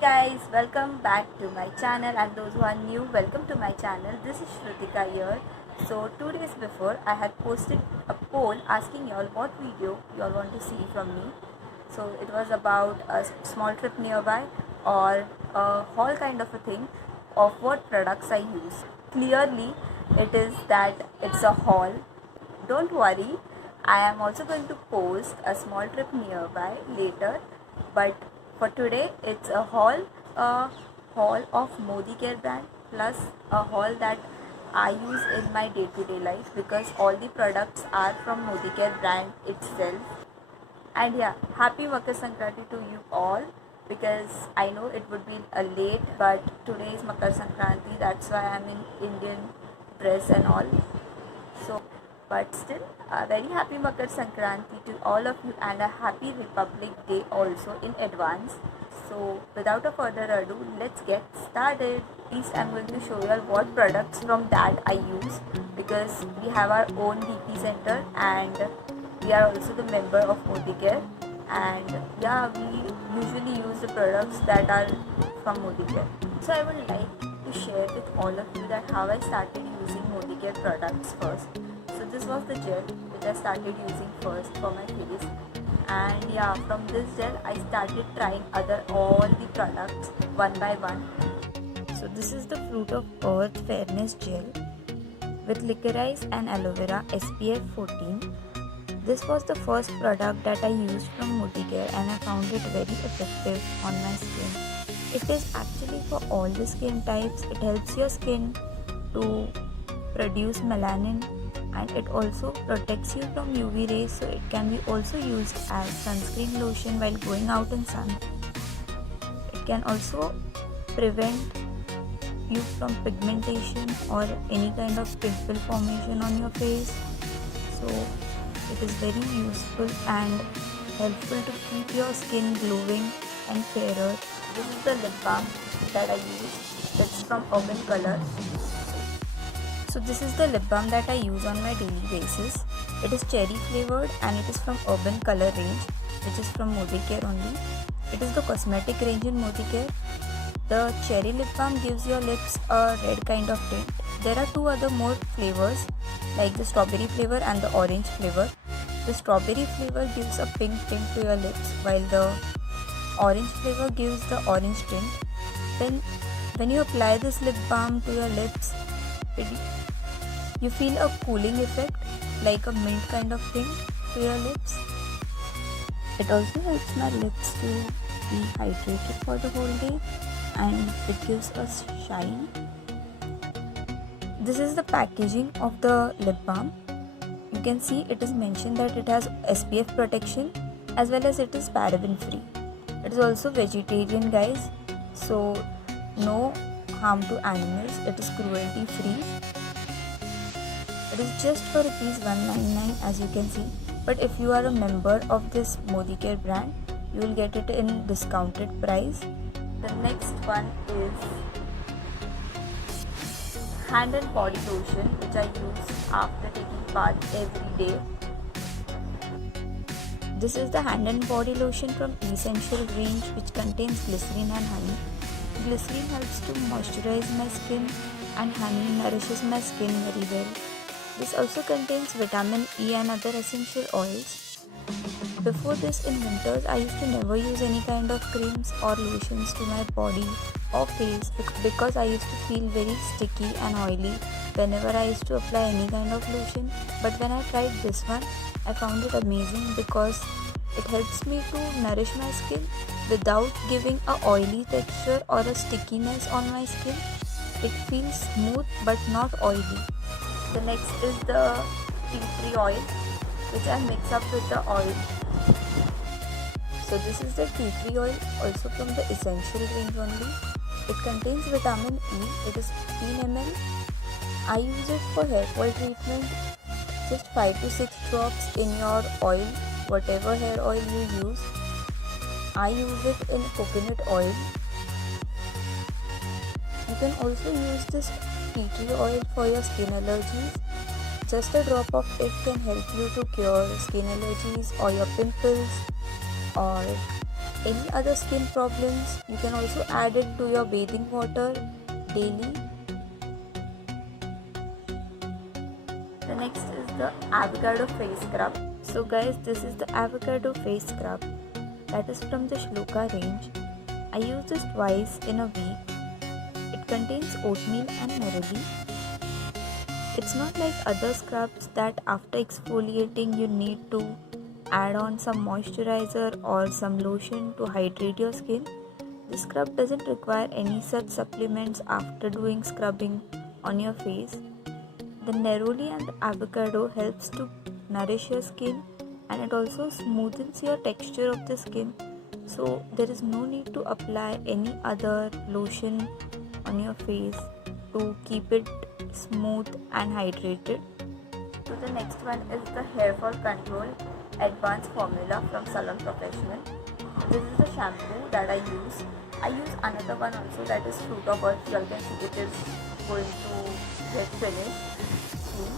guys, welcome back to my channel, and those who are new, welcome to my channel. This is Shrutika here. So 2 days before, I had posted a poll asking y'all what video y'all want to see from me. So it was about a small trip nearby or a haul kind of a thing of what products I use. Clearly, it is that it's a haul. Don't worry, I am also going to post a small trip nearby later, but for today it's a haul of Modi Care brand plus a haul that I use in my day-to-day life because all the products are from Modi Care brand itself. And yeah, happy Makar Sankranti to you all because I know it would be a late, but today is Makar Sankranti, that's why I'm in Indian dress and all. So, but still, a very happy Makar Sankranti to all of you and a happy Republic Day also in advance. So, without a further ado, let's get started. Please, I'm going to show you all what products from that I use because we have our own DP center and we are also the member of Modi Care. And yeah, we usually use the products that are from Modi Care. So, I would like to share with all of you that how I started using Modi Care products first. So this was the gel which I started using first for my face, and yeah, from this gel I started trying all the products one by one. So this is the Fruit of Earth Fairness Gel with licorice and aloe vera SPF 14. This was the first product that I used from Modi Care and I found it very effective on my skin. It is actually for all the skin types. It helps your skin to produce melanin and it also protects you from UV rays, so it can be also used as sunscreen lotion while going out in sun. It can also prevent you from pigmentation or any kind of pimple formation on your face. So it is very useful and helpful to keep your skin glowing and fairer. This is the lip balm that I use. It's from Urban Color. So this is the lip balm that I use on my daily basis. It is cherry flavored and it is from Urban Color range, which is from Modi Care only. It is the cosmetic range in Modi Care. The cherry lip balm gives your lips a red kind of tint. There are two other more flavors like the strawberry flavor and the orange flavor. The strawberry flavor gives a pink tint to your lips while the orange flavor gives the orange tint. When you apply this lip balm to your lips, you feel a cooling effect like a mint kind of thing to your lips. It also helps my lips to be hydrated for the whole day and it gives us shine. This is the packaging of the lip balm. You can see it is mentioned that it has SPF protection as well as it is paraben free. It is also vegetarian, guys, so no harm to animals. It is cruelty free. It is just for Rs 199 as you can see, but if you are a member of this Modi Care brand, you will get it in discounted price. The next one is hand and body lotion, which I use after taking bath every day. This is the hand and body lotion from Essential range, which contains glycerin and honey. Glycerin helps to moisturize my skin and honey nourishes my skin very well. This also contains vitamin E and other essential oils. Before this, in winters, I used to never use any kind of creams or lotions to my body or face because I used to feel very sticky and oily whenever I used to apply any kind of lotion. But when I tried this one, I found it amazing because it helps me to nourish my skin without giving a oily texture or a stickiness on my skin. It feels smooth but not oily. The next is the tea tree oil, which I mix up with the oil. So this is the tea tree oil, also from the Essential range only. It contains vitamin E. It is 15 ml. I use it for hair fall treatment. Just 5 to 6 drops in your oil, whatever hair oil you use. I use it in coconut oil. You can also use this tea tree oil for your skin allergies. Just a drop of it can help you to cure skin allergies or your pimples or any other skin problems, you can also add it to your bathing water daily. The next is the avocado face scrub. So guys, this is the avocado face scrub that is from the Shloka range. I use this twice in a week. It contains oatmeal and neroli. It's not like other scrubs that after exfoliating you need to add on some moisturizer or some lotion to hydrate your skin. This scrub doesn't require any such supplements after doing scrubbing on your face. The neroli and the avocado helps to nourish your skin, and it also smoothens your texture of the skin, so there is no need to apply any other lotion on your face to keep it smooth and hydrated. So the next one is the hair fall control advanced formula from Salon Professional. This is the shampoo that I use. I use another one also, that is fruit of earth. You can see it is going to get finished soon.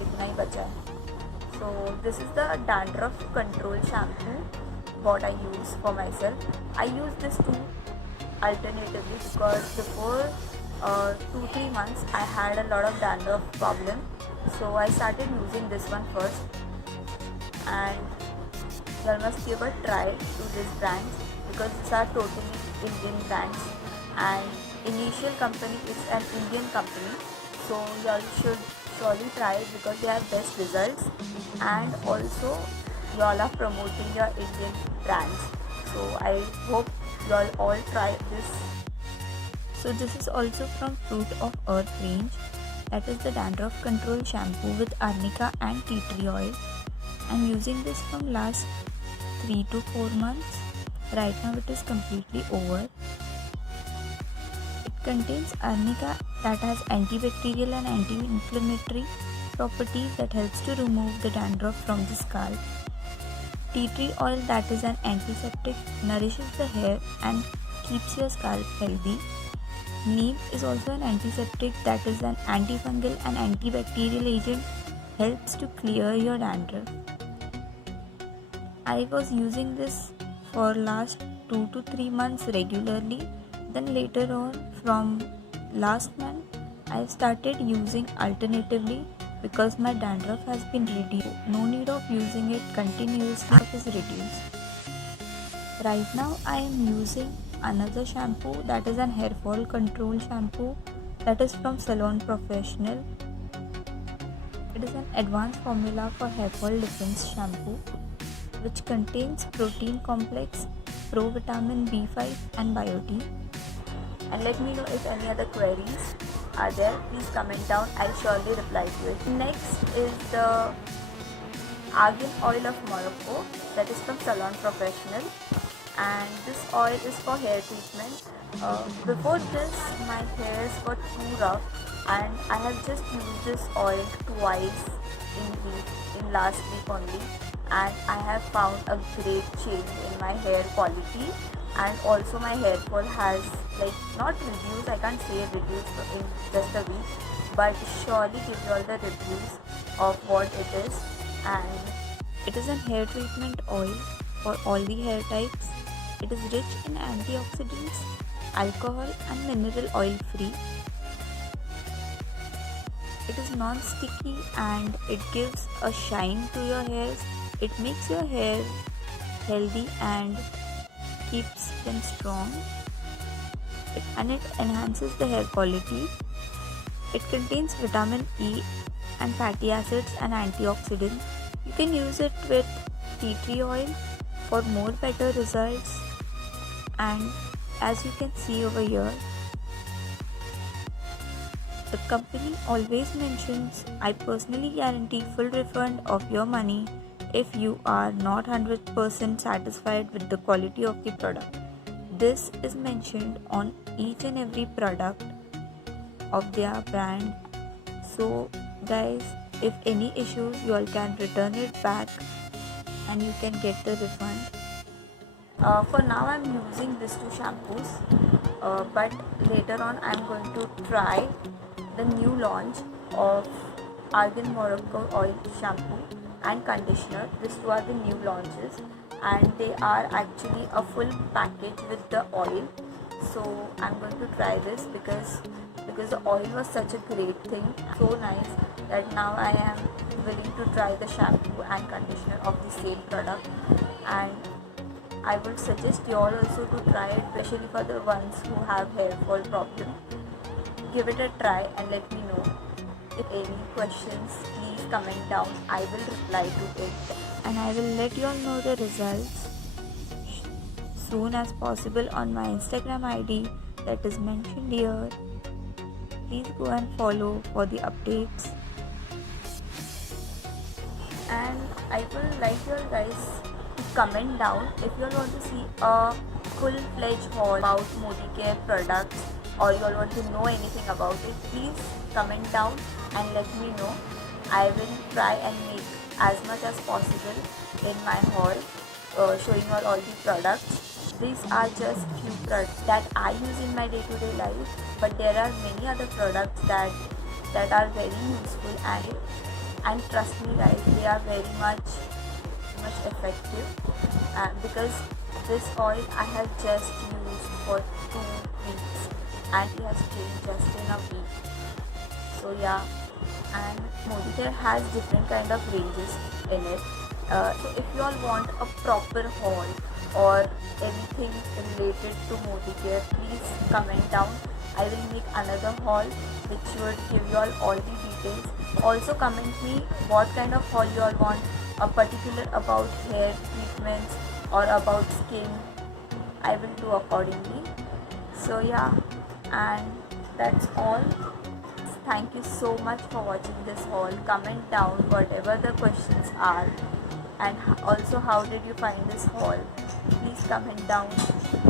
Itna hi bacha hai. So this is the dandruff control shampoo what I use for myself. I use this too alternatively because before 2-3 months I had a lot of dandruff problem. So I started using this one first, and you must give a try to this brand because these are totally Indian brands, and initial company is an Indian company, so you all should surely try it because they have best results, and also you all are promoting your Indian brands. So I hope you all try this. So this is also from Fruit of Earth range, that is the dandruff control shampoo with arnica and tea tree oil. I'm using this from last 3 to 4 months. Right now it is completely over. It contains arnica that has antibacterial and anti-inflammatory properties that helps to remove the dandruff from the scalp. Tea tree oil that is an antiseptic, nourishes the hair and keeps your scalp healthy. Neem is also an antiseptic that is an antifungal and antibacterial agent, helps to clear your dandruff. I was using this for last 2 to 3 months regularly. Then later on, from last month, I started using alternatively because my dandruff has been reduced. No need of using it continuously, it is reduced. Right now I am using another shampoo that is an hair fall control shampoo that is from Salon Professional. It is an advanced formula for hair fall defense shampoo which contains protein complex, provitamin B5 and biotin. And let me know if any other queries are there. Please comment down, I'll surely reply to it. Next is the Argan Oil of Morocco, that is from Salon Professional, and this oil is for hair treatment. Before this my hairs were too rough, and I have just used this oil twice in last week only, and I have found a great change in my hair quality, and also my hair fall has not reduced, I can't say reduced in just a week, but surely give you all the reviews of what it is. And it is a hair treatment oil for all the hair types. It is rich in antioxidants, alcohol and mineral oil free. It is non-sticky and it gives a shine to your hairs. It makes your hair healthy and keeps them strong, and it enhances the hair quality. It contains vitamin E and fatty acids and antioxidants. You can use it with tea tree oil for more better results, and as you can see over here, the company always mentions, I personally guarantee full refund of your money if you are not 100% satisfied with the quality of the product. This is mentioned on each and every product of their brand. So guys, if any issues, you all can return it back and you can get the refund. For now I'm using these two shampoos, but later on I'm going to try the new launch of Argan Morocco oil shampoo and conditioner. These two are the new launches, and they are actually a full package with the oil. So I'm going to try this because the oil was such a great thing, so nice, that now I am willing to try the shampoo and conditioner of the same product. And I would suggest you all also to try it, especially for the ones who have hair fall problem. Give it a try and let me know. If any questions, please comment down. I will reply to it and I will let you all know the results soon as possible on my Instagram ID that is mentioned here. Please go and follow for the updates. And I will like you guys to comment down if you all want to see a full-fledged haul about Modicare products, or you all want to know anything about it. Please comment down and let me know. I will try and make as much as possible in my haul, showing you all the products. These are just few products that I use in my day-to-day life, but there are many other products that are very useful, and trust me guys, they are very much effective, because this oil I have just used for 2 weeks and it has changed just in a week. So yeah, and Modicare has different kind of ranges in it. So if you all want a proper haul or anything related to Modicare, please comment down. I will make another haul which would give you all the details. Also comment me what kind of haul you all want, a particular about hair treatments or about skin. I will do accordingly. So yeah, and that's all. Thank you so much for watching this haul. Comment down whatever the questions are, and also how did you find this haul. Please comment down.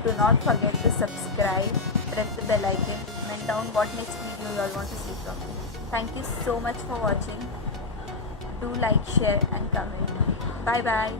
Do not forget to subscribe, press the bell icon, comment down what next video you all want to see from me. Thank you so much for watching. Do like, share and comment. Bye bye.